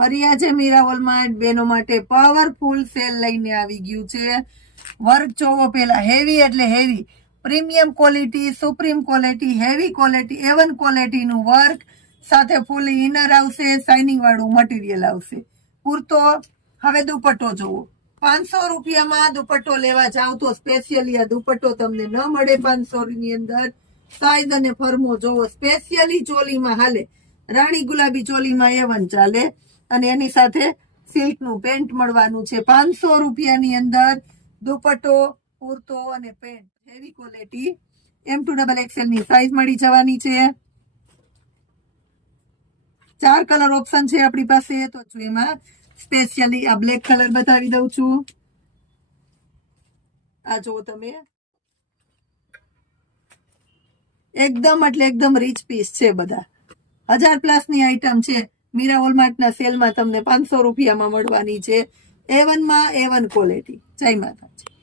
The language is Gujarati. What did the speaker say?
ફરી આજે મીરા વોલમાર્ટ બેનો માટે પાવરફુલ સેલ લઈને આવી ગયું છે. વર્ક જોવો પેલા, હેવી એટલે heavy, premium quality, supreme quality, heavy quality, A1 ક્વોલિટીનું વર્ક સાથે ફૂલ ઇનર આવશે, શાઇનિંગ વાળું મટીરિયલ આવશે. પૂરતો હવે દુપટ્ટો જોવો, 500 રૂપિયામાં દુપટ્ટો લેવા જાવ તો સ્પેશિયલી આ દુપટ્ટો તમને ન મળે 500 ની અંદર. સાઈઝ અને ફરમો જોવો, સ્પેશિયલી ચોલીમાં હાલે, રાણી ગુલાબી ચોલીમાં A1 ચાલે અને એની સાથે સિલ્કનું પેન્ટ મળવાનું છે. 500 રૂપિયાની અંદર દુપટ્ટો, કુર્તો અને પેન્ટ, હેવી ક્વોલિટી, M2XXL ની સાઈઝ મળી જવાની છે. 4 કલર ઓપ્શન છે આપણી પાસે. તો એમાં સ્પેશિયલી આ બ્લેક કલર બતાવી દઉં છું. આ જો તમે, એકદમ એટલે એકદમ રીચ પીસ છે. બધા 1000+ ની આઈટમ છે. મીરા વોલમાર્ટના સેલમાં તમને 500 રૂપિયામાં મળવાની છે. A1 માં A1 ક્વોલિટી. જય માતાજી.